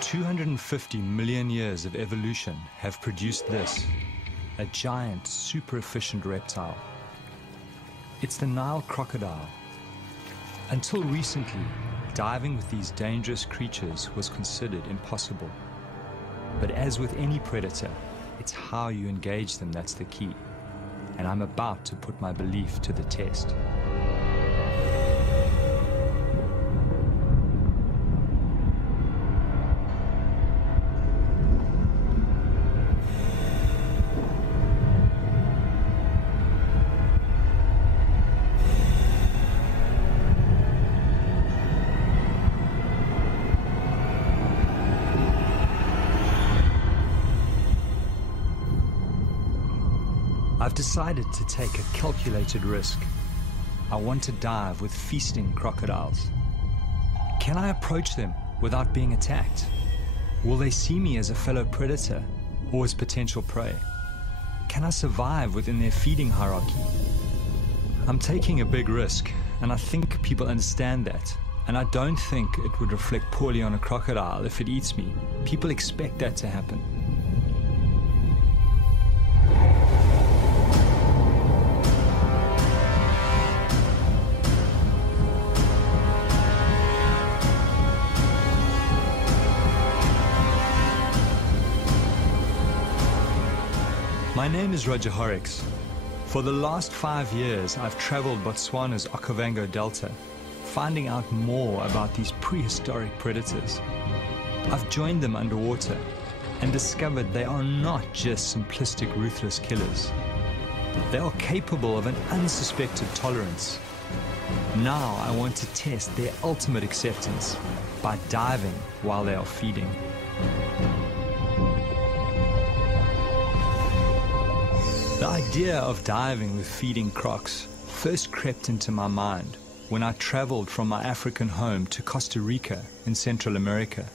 $250 million years of evolution have produced this, a giant, super efficient reptile. It's the Nile crocodile. Until recently, diving with these dangerous creatures was considered impossible. But as with any predator, it's how you engage them that's the key. And I'm about to put my belief to the test. I've decided to take a calculated risk. I want to dive with feasting crocodiles. Can I approach them without being attacked? Will they see me as a fellow predator or as potential prey? Can I survive within their feeding hierarchy? I'm taking a big risk, and I think people understand that. And I don't think it would reflect poorly on a crocodile if it eats me. People expect that to happen. My name is Roger Horrocks. For the last 5 years, I've traveled Botswana's Okavango Delta, finding out more about these prehistoric predators. I've joined them underwater and discovered they are not just simplistic, ruthless killers. They are capable of an unsuspected tolerance. Now I want to test their ultimate acceptance by diving while they are feeding. The idea of diving with feeding crocs first crept into my mind when I traveled from my African home to Costa Rica in Central America.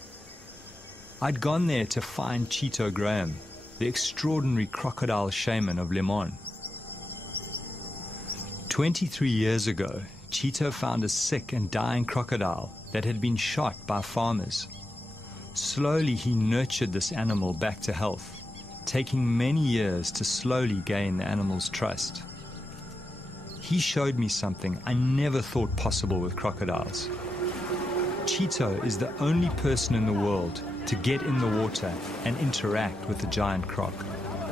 I'd gone there to find Chito Graham, the extraordinary crocodile shaman of Limon. 23 years ago, Chito found a sick and dying crocodile that had been shot by farmers. Slowly he nurtured this animal back to health, taking many years to slowly gain the animal's trust. He showed me something I never thought possible with crocodiles. Chito is the only person in the world to get in the water and interact with the giant croc.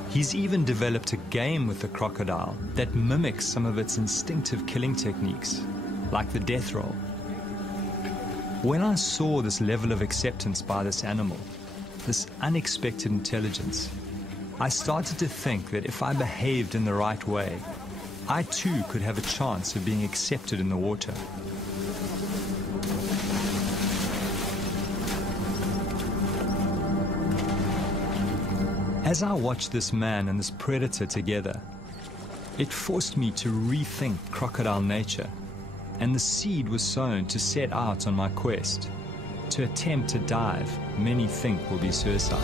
He's even developed a game with the crocodile that mimics some of its instinctive killing techniques, like the death roll. When I saw this level of acceptance by this animal, this unexpected intelligence, I started to think that if I behaved in the right way, I too could have a chance of being accepted in the water. As I watched this man and this predator together, it forced me to rethink crocodile nature, and the seed was sown to set out on my quest. To attempt to dive, many think will be suicide.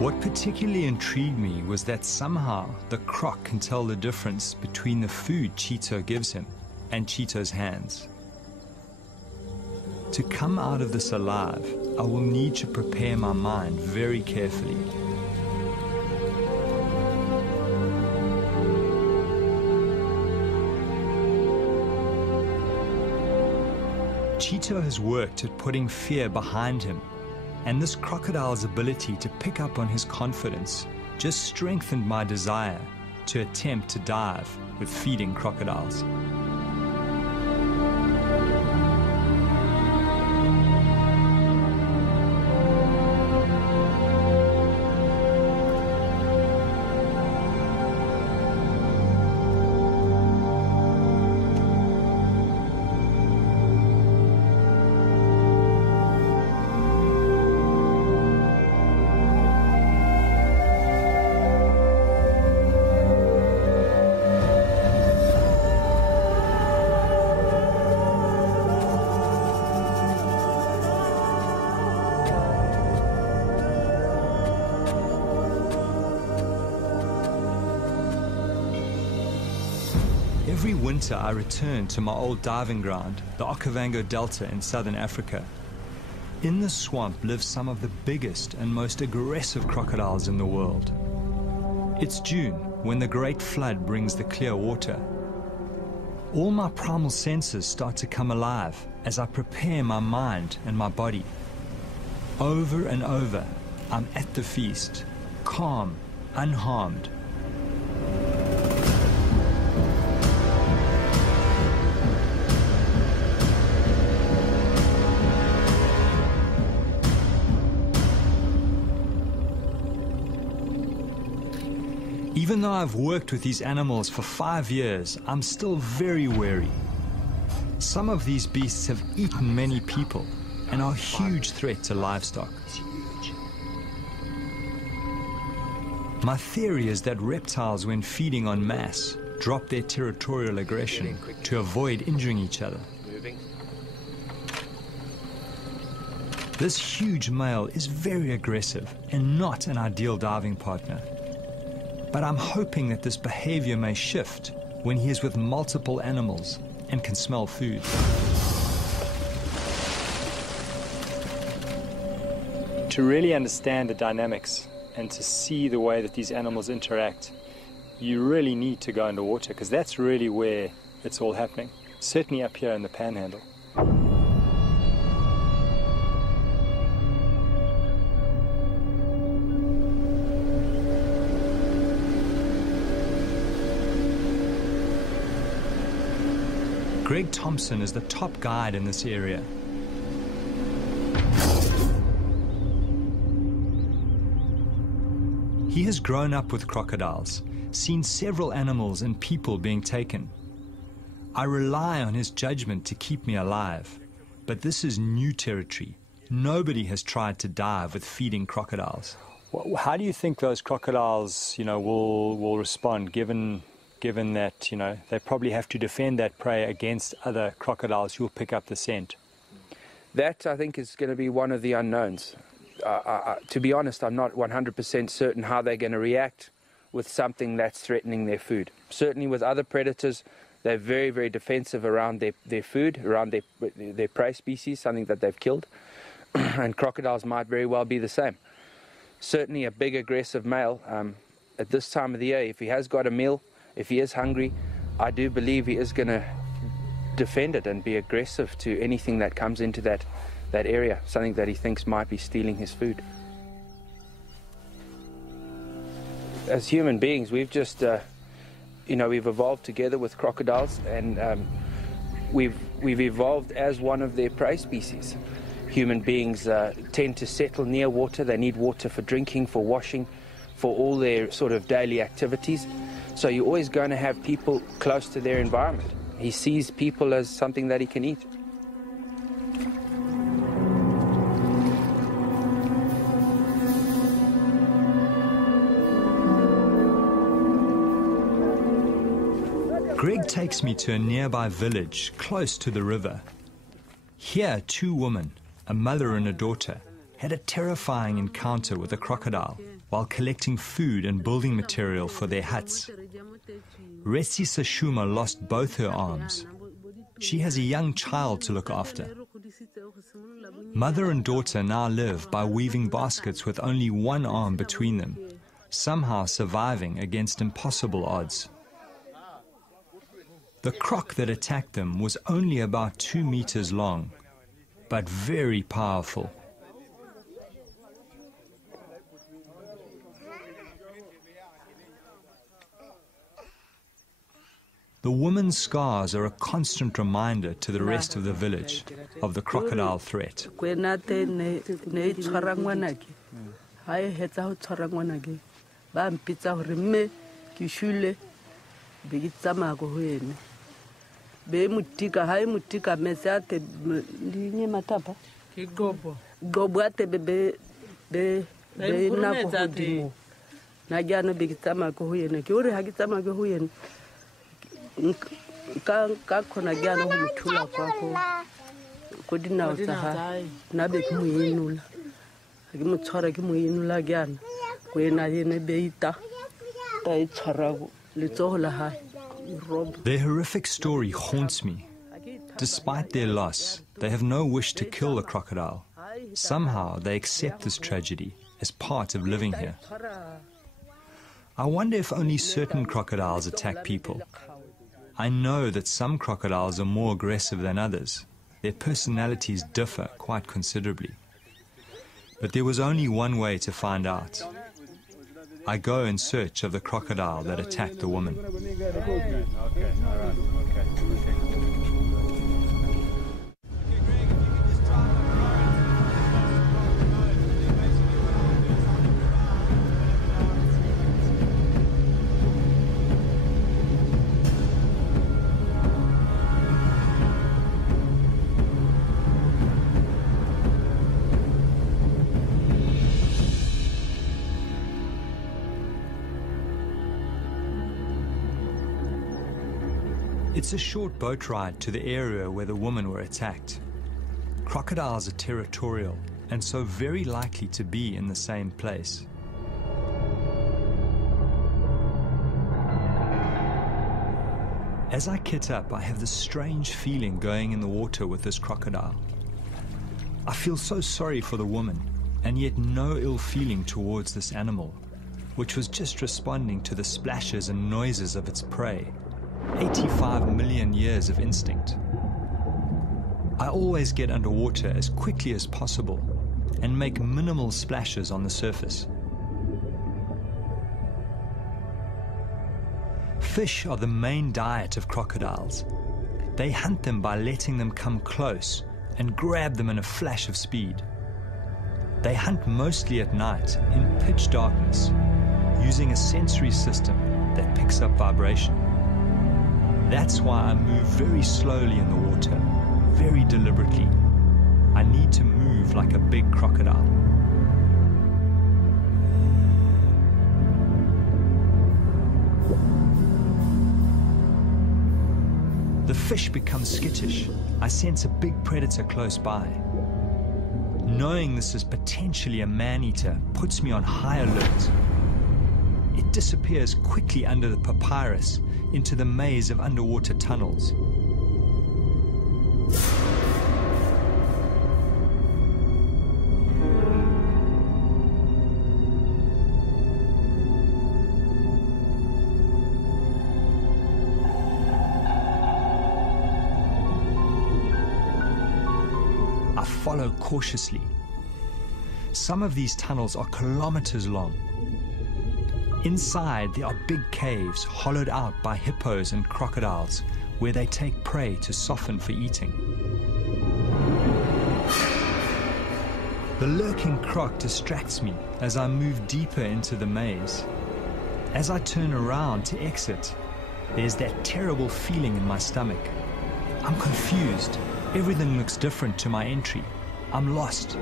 What particularly intrigued me was that somehow the croc can tell the difference between the food Chito gives him and Chito's hands. To come out of this alive, I will need to prepare my mind very carefully. Chito has worked at putting fear behind him, and this crocodile's ability to pick up on his confidence just strengthened my desire to attempt to dive with feeding crocodiles. Every winter I return to my old diving ground, the Okavango Delta in southern Africa. In the swamp live some of the biggest and most aggressive crocodiles in the world. It's June, when the great flood brings the clear water. All my primal senses start to come alive as I prepare my mind and my body. Over and over, I'm at the feast, calm, unharmed. Even though I've worked with these animals for 5 years, I'm still very wary. Some of these beasts have eaten many people and are a huge threat to livestock. My theory is that reptiles, when feeding en masse, drop their territorial aggression to avoid injuring each other. This huge male is very aggressive and not an ideal diving partner. But I'm hoping that this behavior may shift when he is with multiple animals and can smell food. To really understand the dynamics and to see the way that these animals interact, you really need to go underwater, because that's really where it's all happening, certainly up here in the Panhandle. Greg Thompson is the top guide in this area. He has grown up with crocodiles, seen several animals and people being taken. I rely on his judgment to keep me alive, but this is new territory. Nobody has tried to dive with feeding crocodiles. How do you think those crocodiles, will respond, given that, they probably have to defend that prey against other crocodiles who will pick up the scent? That, I think, is going to be one of the unknowns. To be honest, I'm not 100% certain how they're going to react with something that's threatening their food. Certainly with other predators, they're very, very defensive around their food, around their prey species, something that they've killed. And crocodiles might very well be the same. Certainly a big aggressive male, at this time of the year, if he has got a meal, if he is hungry, I do believe he is going to defend it and be aggressive to anything that comes into that area, something that he thinks might be stealing his food. As human beings, we've just, we've evolved together with crocodiles, and we've evolved as one of their prey species. Human beings tend to settle near water. They need water for drinking, for washing, for all their sort of daily activities. So you're always going to have people close to their environment. He sees people as something that he can eat. Greg takes me to a nearby village close to the river. Here, two women, a mother and a daughter, had a terrifying encounter with a crocodile while collecting food and building material for their huts. Resi Sashuma lost both her arms. She has a young child to look after. Mother and daughter now live by weaving baskets with only one arm between them, somehow surviving against impossible odds. The croc that attacked them was only about 2 meters long, but very powerful. The woman's scars are a constant reminder to the rest of the village of the crocodile threat. Their horrific story haunts me. Despite their loss, they have no wish to kill the crocodile. Somehow they accept this tragedy as part of living here. I wonder if only certain crocodiles attack people. I know that some crocodiles are more aggressive than others. Their personalities differ quite considerably. But there was only one way to find out. I go in search of the crocodile that attacked the woman. It's a short boat ride to the area where the women were attacked. Crocodiles are territorial and so very likely to be in the same place. As I kit up, I have this strange feeling going in the water with this crocodile. I feel so sorry for the woman, and yet no ill feeling towards this animal, which was just responding to the splashes and noises of its prey. 85 million years of instinct. I always get underwater as quickly as possible and make minimal splashes on the surface. Fish are the main diet of crocodiles. They hunt them by letting them come close and grab them in a flash of speed. They hunt mostly at night in pitch darkness, using a sensory system that picks up vibration. That's why I move very slowly in the water, very deliberately. I need to move like a big crocodile. The fish become skittish. I sense a big predator close by. Knowing this is potentially a man-eater puts me on high alert. It disappears quickly under the papyrus into the maze of underwater tunnels. I follow cautiously. Some of these tunnels are kilometers long. Inside, there are big caves hollowed out by hippos and crocodiles where they take prey to soften for eating. The lurking croc distracts me as I move deeper into the maze. As I turn around to exit, there's that terrible feeling in my stomach. I'm confused. Everything looks different to my entry. I'm lost.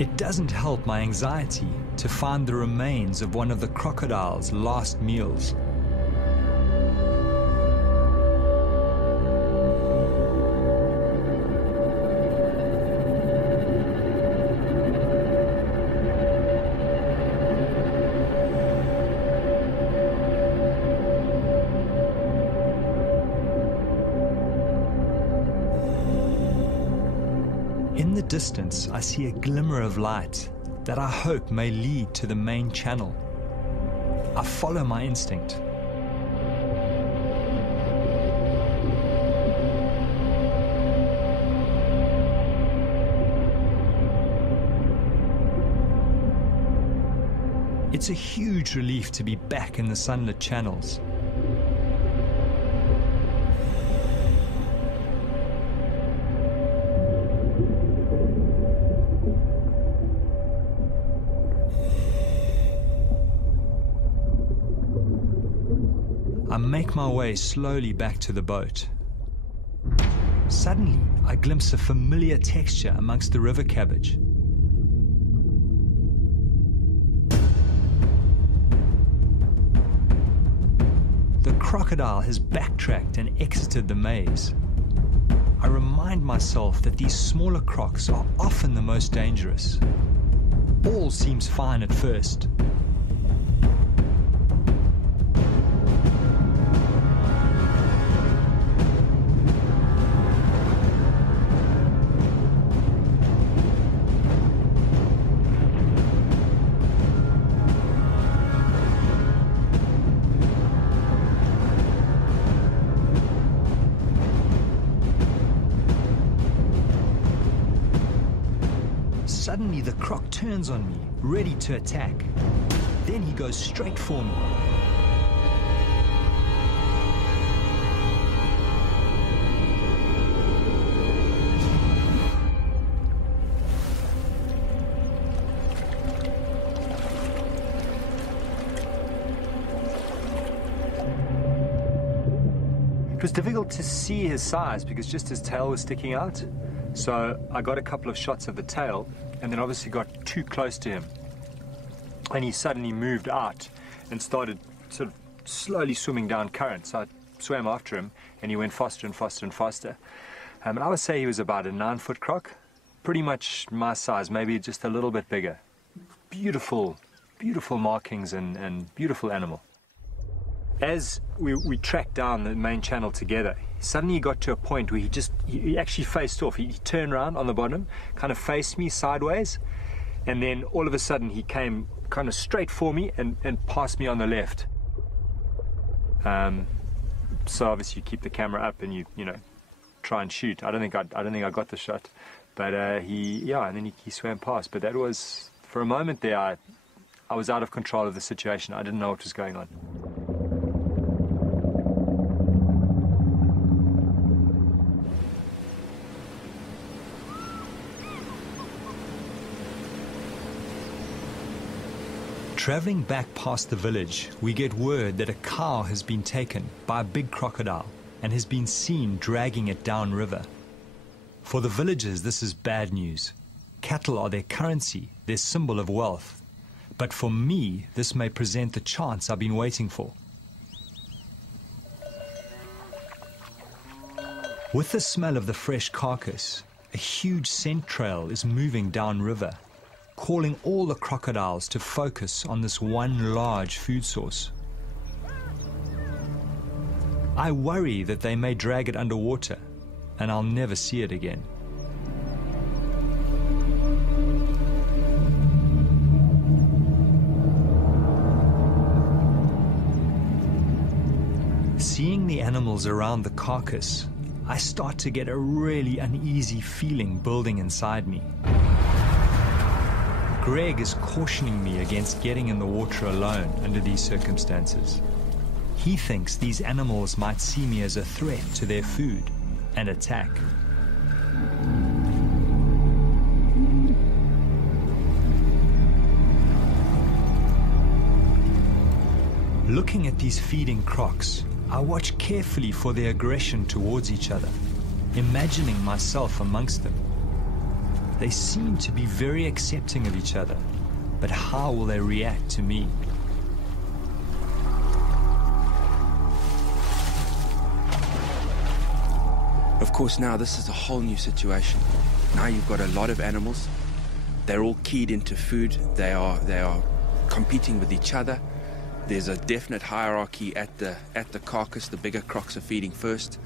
It doesn't help my anxiety to find the remains of one of the crocodile's last meals. In the distance, I see a glimmer of light that I hope may lead to the main channel. I follow my instinct. It's a huge relief to be back in the sunlit channels. I make my way slowly back to the boat. Suddenly, I glimpse a familiar texture amongst the river cabbage. The crocodile has backtracked and exited the maze. I remind myself that these smaller crocs are often the most dangerous. All seems fine at first. Suddenly, the croc turns on me, ready to attack. Then he goes straight for me. It was difficult to see his size because just his tail was sticking out. So I got a couple of shots of the tail and then obviously got too close to him. And he suddenly moved out and started sort of slowly swimming down current. So I swam after him and he went faster and faster and faster. And I would say he was about a 9-foot croc, pretty much my size, maybe just a little bit bigger. Beautiful, beautiful markings and beautiful animal. As we tracked down the main channel together, suddenly he got to a point where he actually faced off. He turned around on the bottom, kind of faced me sideways, and then all of a sudden he came kind of straight for me and passed me on the left. So obviously you keep the camera up and you know try and shoot. I don't think I got the shot, but and then he swam past. But that was, for a moment there, I was out of control of the situation. I didn't know what was going on. Traveling back past the village, we get word that a cow has been taken by a big crocodile and has been seen dragging it downriver. For the villagers, this is bad news. Cattle are their currency, their symbol of wealth. But for me, this may present the chance I've been waiting for. With the smell of the fresh carcass, a huge scent trail is moving downriver, calling all the crocodiles to focus on this one large food source. I worry that they may drag it underwater and I'll never see it again. Seeing the animals around the carcass, I start to get a really uneasy feeling building inside me. Greg is cautioning me against getting in the water alone under these circumstances. He thinks these animals might see me as a threat to their food and attack. Looking at these feeding crocs, I watch carefully for their aggression towards each other, imagining myself amongst them. They seem to be very accepting of each other, but how will they react to me? Of course, now this is a whole new situation. Now you've got a lot of animals. They're all keyed into food. They are competing with each other. There's a definite hierarchy at the carcass. The bigger crocs are feeding first,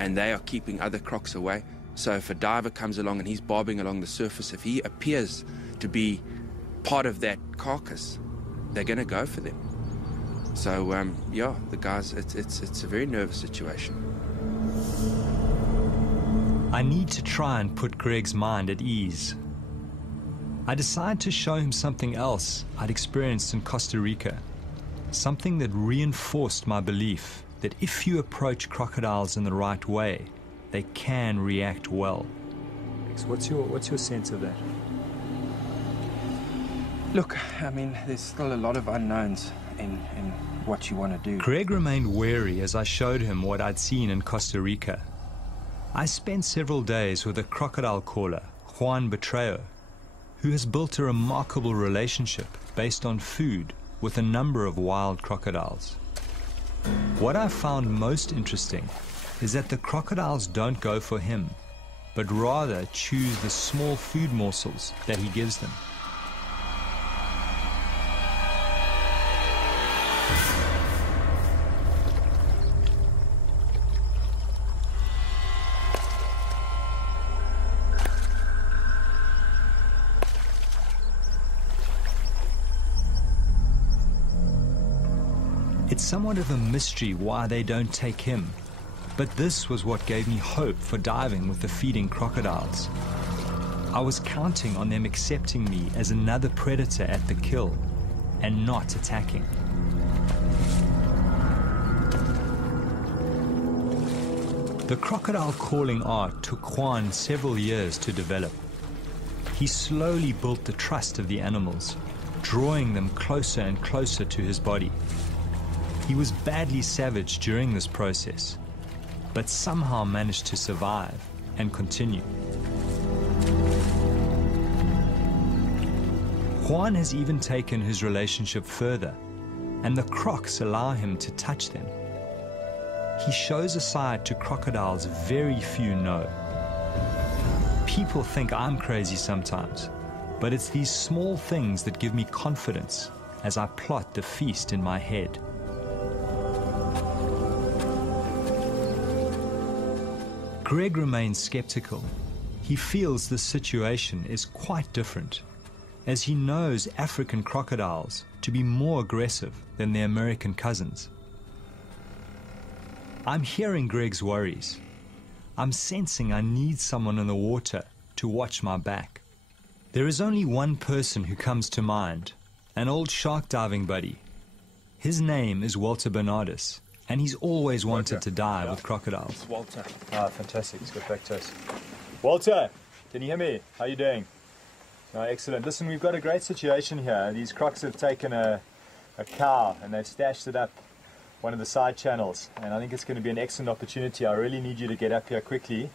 and they are keeping other crocs away. So if a diver comes along and he's bobbing along the surface, if he appears to be part of that carcass, they're going to go for them. So the guys, it's a very nervous situation. I need to try and put Greg's mind at ease. I decide to show him something else I'd experienced in Costa Rica, something that reinforced my belief that if you approach crocodiles in the right way, they can react well. What's your sense of that? Look, I mean, there's still a lot of unknowns in what you want to do. Greg remained wary as I showed him what I'd seen in Costa Rica. I spent several days with a crocodile caller, Juan Betreo, who has built a remarkable relationship based on food with a number of wild crocodiles. What I found most interesting is that the crocodiles don't go for him, but rather choose the small food morsels that he gives them. It's somewhat of a mystery why they don't take him, but this was what gave me hope for diving with the feeding crocodiles. I was counting on them accepting me as another predator at the kill and not attacking. The crocodile calling art took Juan several years to develop. He slowly built the trust of the animals, drawing them closer and closer to his body. He was badly savage during this process, but somehow managed to survive and continue. Juan has even taken his relationship further, and the crocs allow him to touch them. He shows a side to crocodiles very few know. People think I'm crazy sometimes, but it's these small things that give me confidence as I plot the feast in my head. Greg remains skeptical. He feels the situation is quite different, as he knows African crocodiles to be more aggressive than their American cousins. I'm hearing Greg's worries. I'm sensing I need someone in the water to watch my back. There is only one person who comes to mind, an old shark diving buddy. His name is Walter Bernardus, and he's always wanted to dive with crocodiles. It's Walter. Ah, fantastic. Let's get back to us. Walter, can you hear me? How are you doing? Excellent. Listen, we've got a great situation here. These crocs have taken a cow and they've stashed it up one of the side channels, and I think it's going to be an excellent opportunity. I really need you to get up here quickly,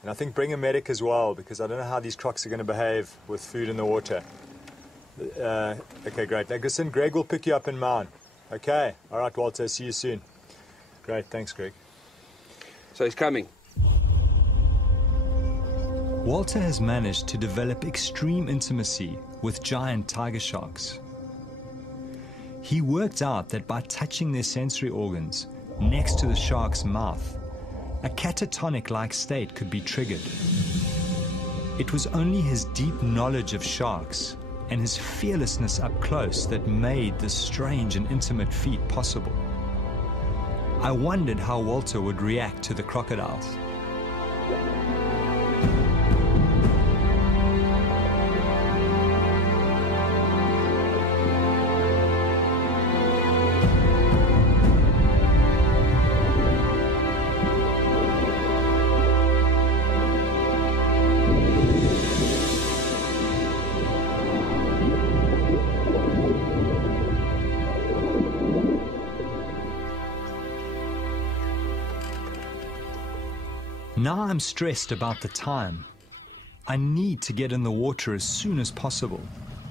and I think bring a medic as well, because I don't know how these crocs are going to behave with food in the water. Okay, great. Now, listen, Greg will pick you up in mine. Okay. All right, Walter. See you soon. Great. Thanks, Greg. So he's coming. Walter has managed to develop extreme intimacy with giant tiger sharks. He worked out that by touching their sensory organs next to the shark's mouth, a catatonic-like state could be triggered. It was only his deep knowledge of sharks and his fearlessness up close that made this strange and intimate feat possible. I wondered how Walter would react to the crocodiles. Now I'm stressed about the time. I need to get in the water as soon as possible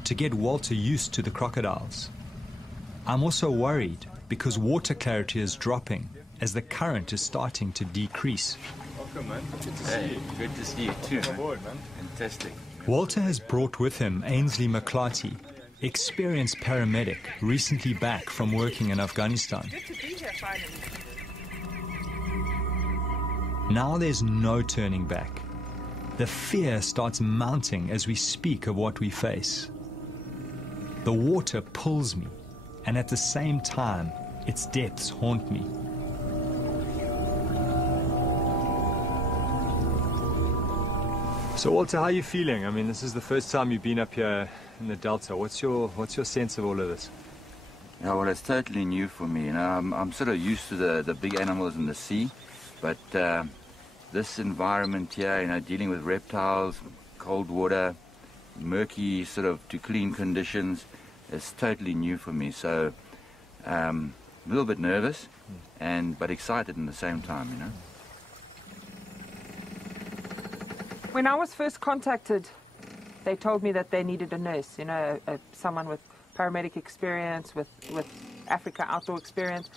to get Walter used to the crocodiles. I'm also worried because water clarity is dropping as the current is starting to decrease. Welcome, man. Good to see you. Good to see you too. Come aboard, man. Fantastic. Walter has brought with him Ainsley McClarty, experienced paramedic recently back from working in Afghanistan. Good to be here finally. Now there's no turning back. The fear starts mounting as we speak of what we face. The water pulls me, and at the same time, its depths haunt me. So, Walter, how are you feeling? I mean, this is the first time you've been up here in the Delta. What's your sense of all of this? Yeah, well, it's totally new for me. You know, I'm sort of used to the big animals in the sea, but this environment here, you know, dealing with reptiles, cold water, murky sort of to clean conditions, is totally new for me. So, a little bit nervous, but excited in the same time, you know. When I was first contacted, they told me that they needed a nurse, you know, someone with paramedic experience, with Africa outdoor experience.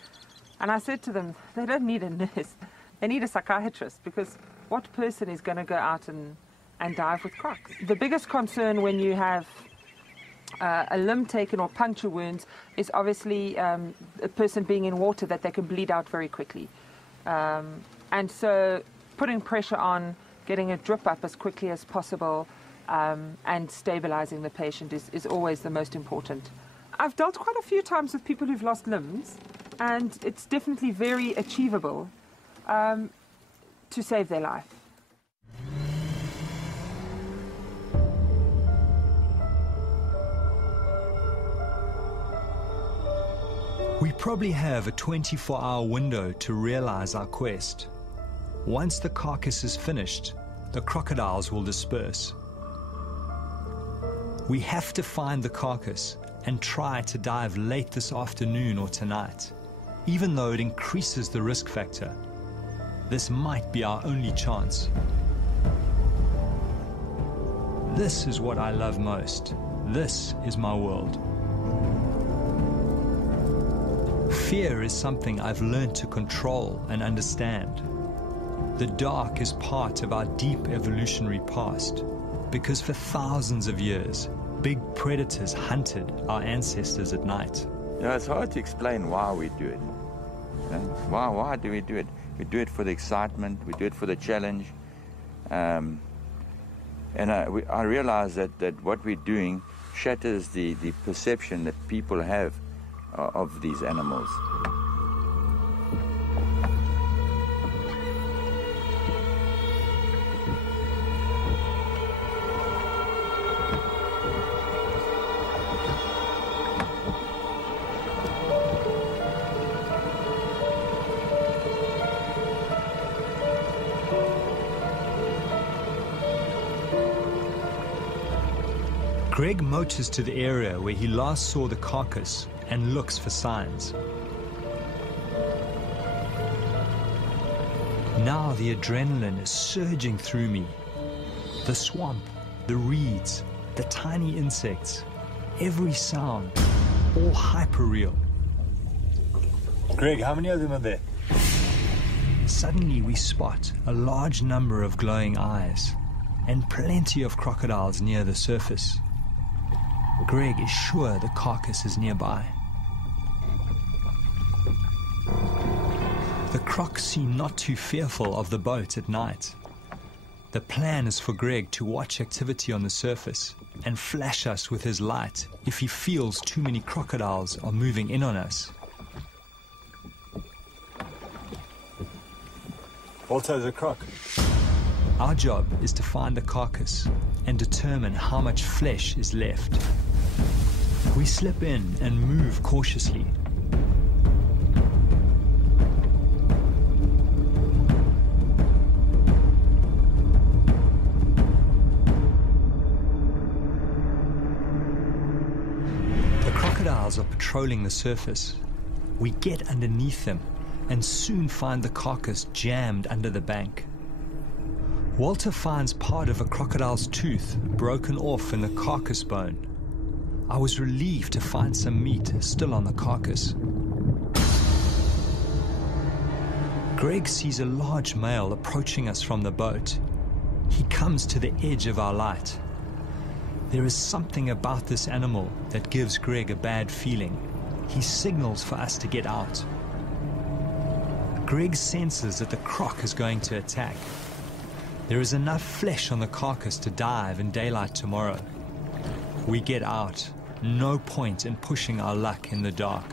And I said to them, they don't need a nurse. They need a psychiatrist, because what person is going to go out and dive with crocs? The biggest concern when you have a limb taken or puncture wounds is obviously a person being in water that they can bleed out very quickly. And so putting pressure on, getting a drip up as quickly as possible, and stabilizing the patient is always the most important. I've dealt quite a few times with people who've lost limbs, and it's definitely very achievable to save their life. We probably have a 24-hour window to realize our quest. Once the carcass is finished, the crocodiles will disperse. We have to find the carcass and try to dive late this afternoon or tonight, even though it increases the risk factor. This might be our only chance. This is what I love most. This is my world. Fear is something I've learned to control and understand. The dark is part of our deep evolutionary past, because for thousands of years, big predators hunted our ancestors at night. You know, it's hard to explain why we do it. You know? Why do we do it? We do it for the excitement, we do it for the challenge. And I realize that what we're doing shatters the perception that people have of these animals. Greg motors to the area where he last saw the carcass and looks for signs. Now the adrenaline is surging through me. The swamp, the reeds, the tiny insects, every sound, all hyper-real. Greg, how many of them are there? Suddenly we spot a large number of glowing eyes and plenty of crocodiles near the surface. Greg is sure the carcass is nearby. The crocs seem not too fearful of the boat at night. The plan is for Greg to watch activity on the surface and flash us with his light if he feels too many crocodiles are moving in on us. Walter's a croc. Our job is to find the carcass and determine how much flesh is left. We slip in and move cautiously. The crocodiles are patrolling the surface. We get underneath them and soon find the carcass jammed under the bank. Walter finds part of a crocodile's tooth broken off in the carcass bone. I was relieved to find some meat still on the carcass. Greg sees a large male approaching us from the boat. He comes to the edge of our light. There is something about this animal that gives Greg a bad feeling. He signals for us to get out. Greg senses that the croc is going to attack. There is enough flesh on the carcass to dive in daylight tomorrow. We get out. No point in pushing our luck in the dark.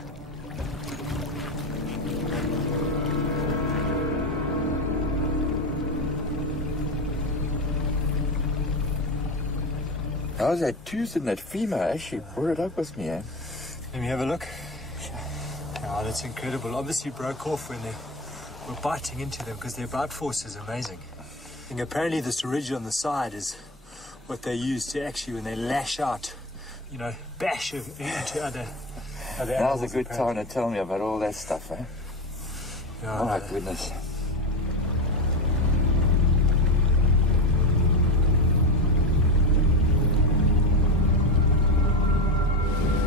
How's that tooth in that femur? Actually brought it up with me, eh? Let me have a look. Oh, that's incredible. Obviously broke off when they were biting into them because their bite force is amazing. And apparently this ridge on the side is what they use to actually, when they lash out, you know, bash into other animals. Now's a good time to tell me about all that stuff, eh? Yeah, oh my goodness.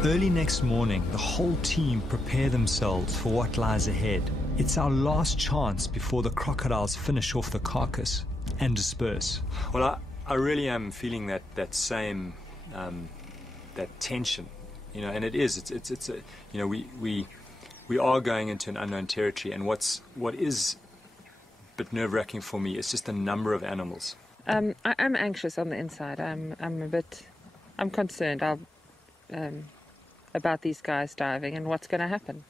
Early next morning, the whole team prepare themselves for what lies ahead. It's our last chance before the crocodiles finish off the carcass and disperse. Well, I really am feeling that same that tension, and it's we are going into an unknown territory, and what is a bit nerve-wracking for me is just the number of animals. I'm anxious on the inside. I'm concerned about these guys diving and what's going to happen.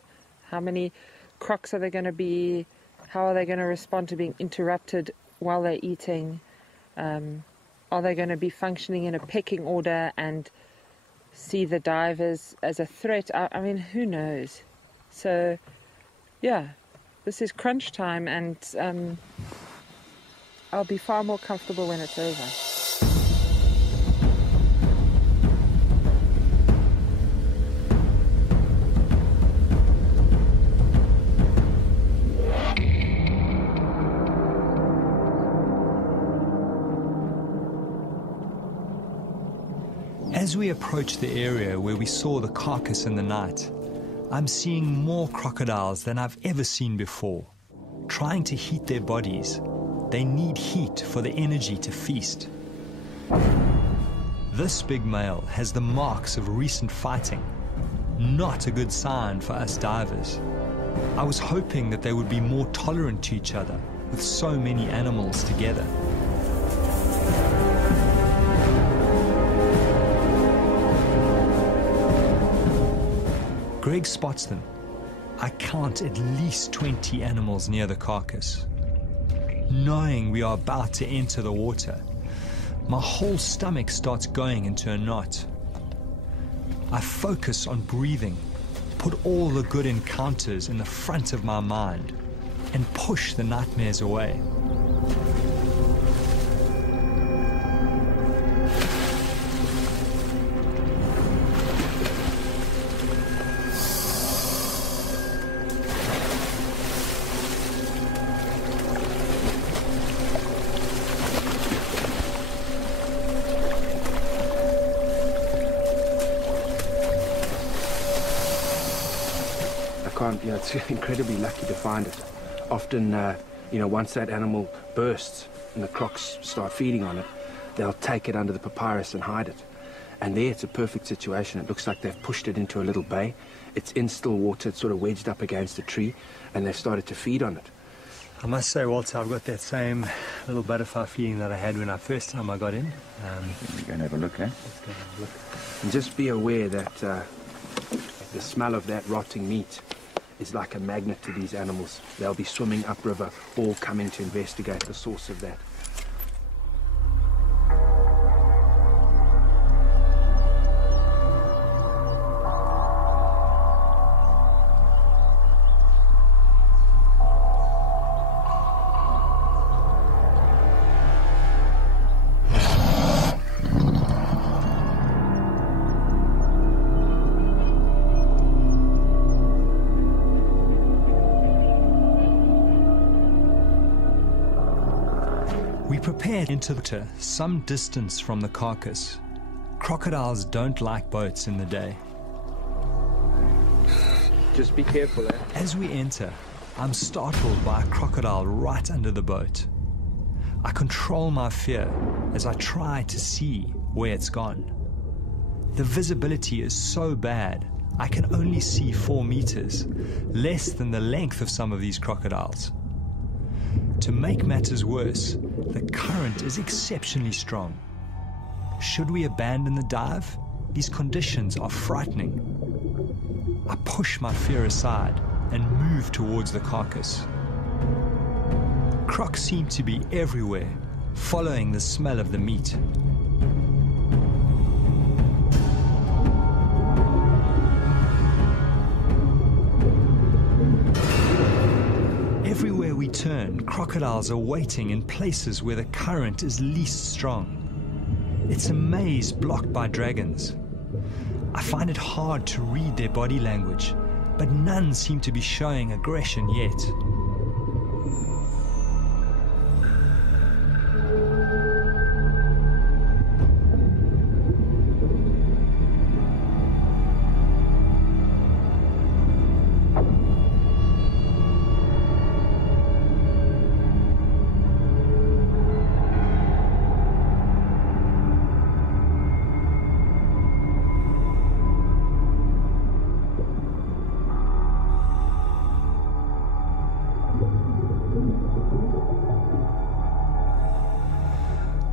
How many crocs are there going to be? How are they going to respond to being interrupted while they're eating? Are they going to be functioning in a pecking order and see the divers as a threat? I mean, who knows? So, yeah, this is crunch time, and I'll be far more comfortable when it's over. As we approach the area where we saw the carcass in the night, I'm seeing more crocodiles than I've ever seen before. Trying to heat their bodies, they need heat for the energy to feast. This big male has the marks of recent fighting. Not a good sign for us divers. I was hoping that they would be more tolerant to each other with so many animals together. Greg spots them. I count at least 20 animals near the carcass. Knowing we are about to enter the water, my whole stomach starts going into a knot. I focus on breathing, put all the good encounters in the front of my mind, and push the nightmares away. It's incredibly lucky to find it. Often, once that animal bursts and the crocs start feeding on it, they'll take it under the papyrus and hide it. And there it's a perfect situation. It looks like they've pushed it into a little bay. It's in still water, it's sort of wedged up against a tree, and they've started to feed on it. I must say, Walter, I've got that same little butterfly feeling that I had when first time I got in. We're going to have a look, eh? Let's go have a look. And just be aware that the smell of that rotting meat is like a magnet to these animals. They'll be swimming upriver, all coming to investigate the source of that. Prepared into the water some distance from the carcass. Crocodiles don't like boats in the day. Just be careful, eh? As we enter, I'm startled by a crocodile right under the boat. I control my fear as I try to see where it's gone. The visibility is so bad, I can only see 4 meters, less than the length of some of these crocodiles. To make matters worse, the current is exceptionally strong. Should we abandon the dive? These conditions are frightening. I push my fear aside and move towards the carcass. Crocs seem to be everywhere, following the smell of the meat. Everywhere we turn, crocodiles are waiting in places where the current is least strong. It's a maze blocked by dragons. I find it hard to read their body language, but none seem to be showing aggression yet.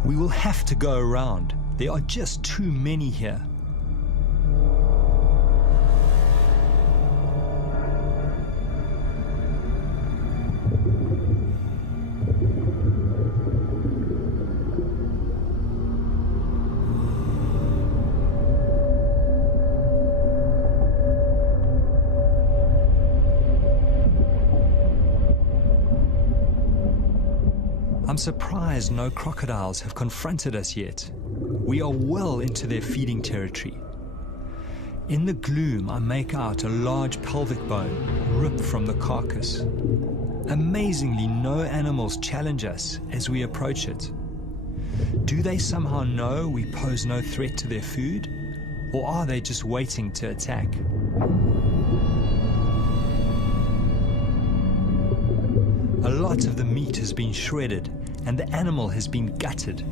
We will have to go around. There are just too many here. I'm surprised no crocodiles have confronted us yet. We are well into their feeding territory. In the gloom, I make out a large pelvic bone ripped from the carcass. Amazingly, no animals challenge us as we approach it. Do they somehow know we pose no threat to their food? Or are they just waiting to attack? A lot of the meat has been shredded and the animal has been gutted.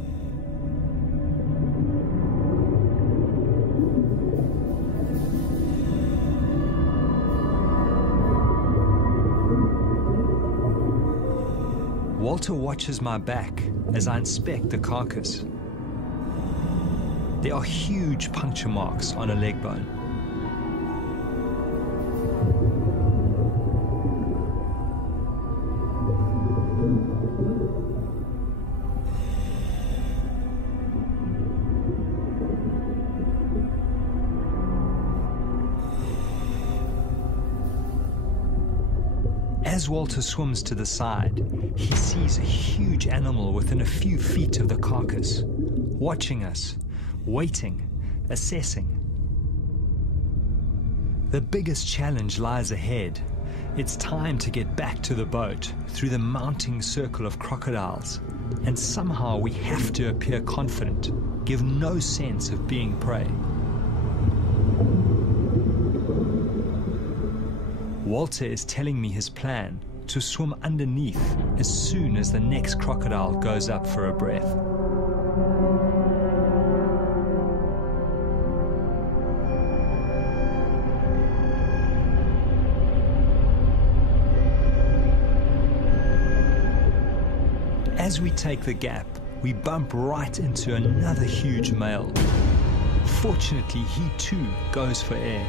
Walter watches my back as I inspect the carcass. There are huge puncture marks on a leg bone. As Walter swims to the side, he sees a huge animal within a few feet of the carcass, watching us, waiting, assessing. The biggest challenge lies ahead. It's time to get back to the boat through the mounting circle of crocodiles, and somehow we have to appear confident, give no sense of being prey. Walter is telling me his plan to swim underneath as soon as the next crocodile goes up for a breath. As we take the gap, we bump right into another huge male. Fortunately, he too goes for air.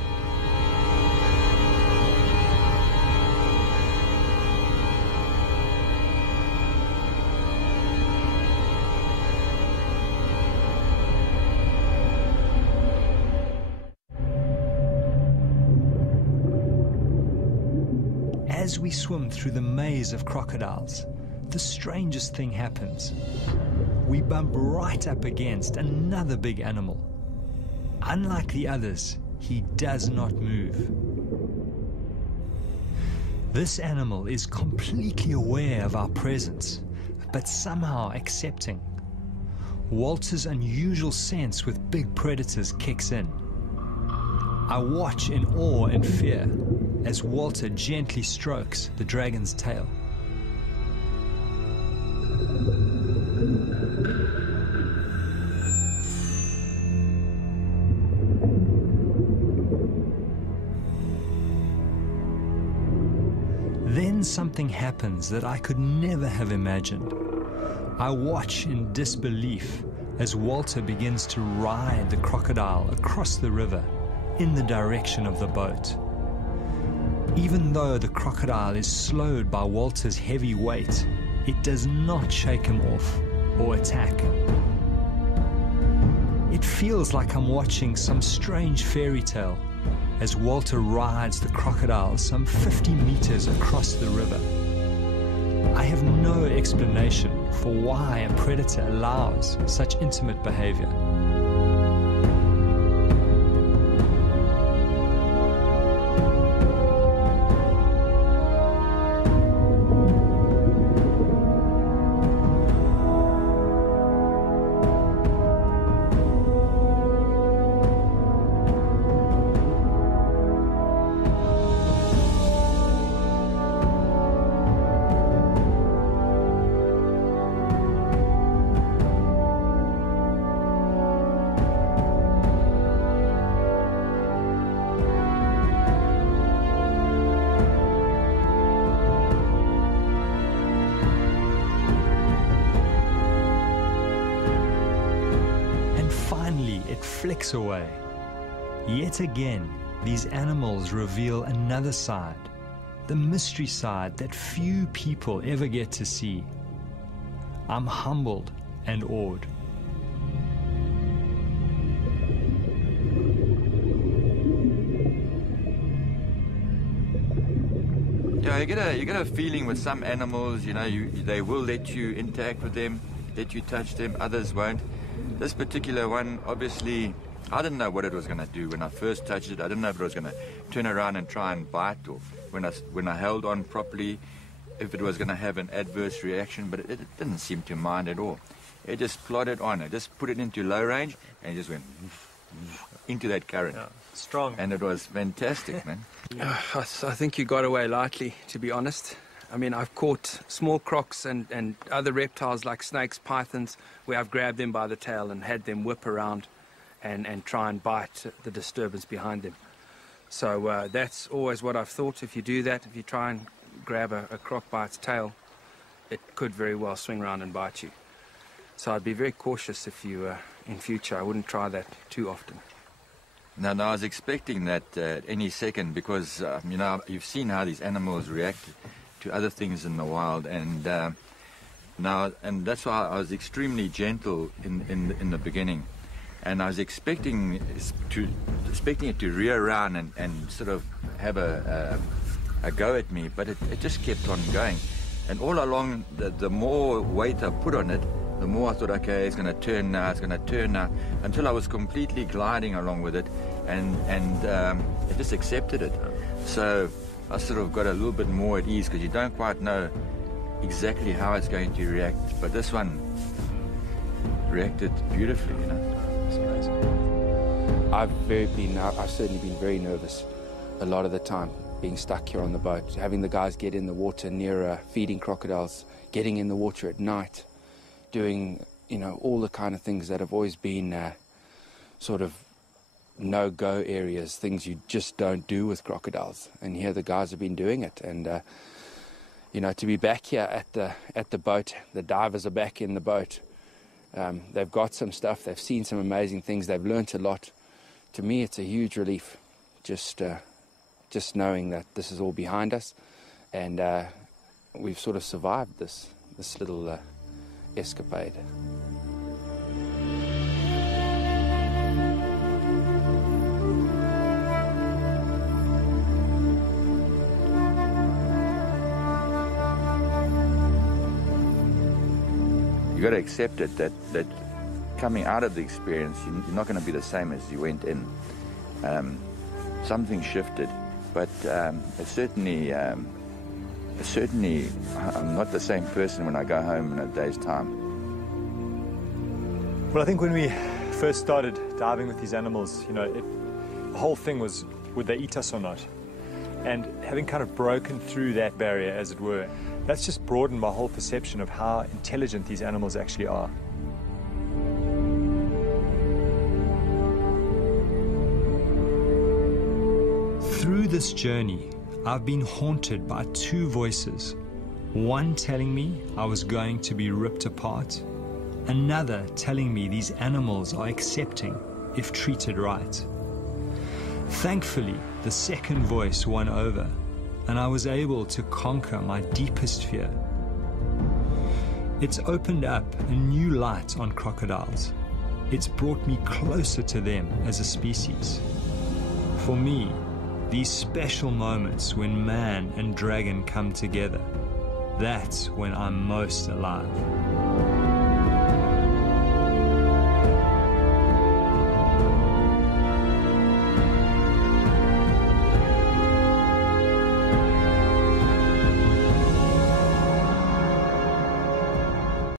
As we swim through the maze of crocodiles, the strangest thing happens. We bump right up against another big animal. Unlike the others, he does not move. This animal is completely aware of our presence, but somehow accepting. Walter's unusual sense with big predators kicks in. I watch in awe and fear as Walter gently strokes the dragon's tail. Then something happens that I could never have imagined. I watch in disbelief as Walter begins to ride the crocodile across the river in the direction of the boat. Even though the crocodile is slowed by Walter's heavy weight, it does not shake him off or attack. It feels like I'm watching some strange fairy tale as Walter rides the crocodile some 50 meters across the river. I have no explanation for why a predator allows such intimate behavior. flicks away. Yet again, these animals reveal another side, the mystery side that few people ever get to see. I'm humbled and awed. Yeah, you get a feeling with some animals, you know, they will let you interact with them, let you touch them, others won't. This particular one, obviously, I didn't know what it was going to do when I first touched it. I didn't know if it was going to turn around and try and bite, or when I held on properly, if it was going to have an adverse reaction, but it didn't seem to mind at all. It just plodded on. I just put it into low range, and it just went into that current. Yeah, strong. And it was fantastic, man. I think you got away lightly, to be honest. I mean, I've caught small crocs and other reptiles like snakes, pythons, where I've grabbed them by the tail and had them whip around and try and bite the disturbance behind them. So that's always what I've thought. If you do that, if you try and grab a croc by its tail, it could very well swing around and bite you. So I'd be very cautious if you, in future, I wouldn't try that too often. Now, I was expecting that any second, because, you know, you've seen how these animals react to other things in the wild, and that's why I was extremely gentle in the beginning, and I was expecting it to rear around and sort of have a go at me, but it just kept on going, and all along the more weight I put on it, the more I thought, okay, it's going to turn now, until I was completely gliding along with it, and it just accepted it. So I sort of got a little bit more at ease, because you don't quite know exactly how it's going to react. But this one reacted beautifully, you know. It's amazing. I've certainly been very nervous a lot of the time, being stuck here on the boat, having the guys get in the water near feeding crocodiles, getting in the water at night, doing, you know, all the kind of things that have always been sort of no-go areas, things you just don't do with crocodiles. And here the guys have been doing it. And, you know, to be back here at the boat, the divers are back in the boat. They've got some stuff. They've seen some amazing things. They've learnt a lot. To me, it's a huge relief, just knowing that this is all behind us, and we've sort of survived this little escapade. You got to accept it that coming out of the experience, you're not going to be the same as you went in. Something shifted, but it's certainly I'm not the same person when I go home in a day's time. Well, I think when we first started diving with these animals, you know, the whole thing was, would they eat us or not? And having kind of broken through that barrier, as it were, that's just broadened my whole perception of how intelligent these animals actually are. Through this journey, I've been haunted by two voices. One telling me I was going to be ripped apart, another telling me these animals are accepting if treated right. Thankfully, the second voice won over, and I was able to conquer my deepest fear. It's opened up a new light on crocodiles. It's brought me closer to them as a species. For me, these special moments when man and dragon come together, that's when I'm most alive.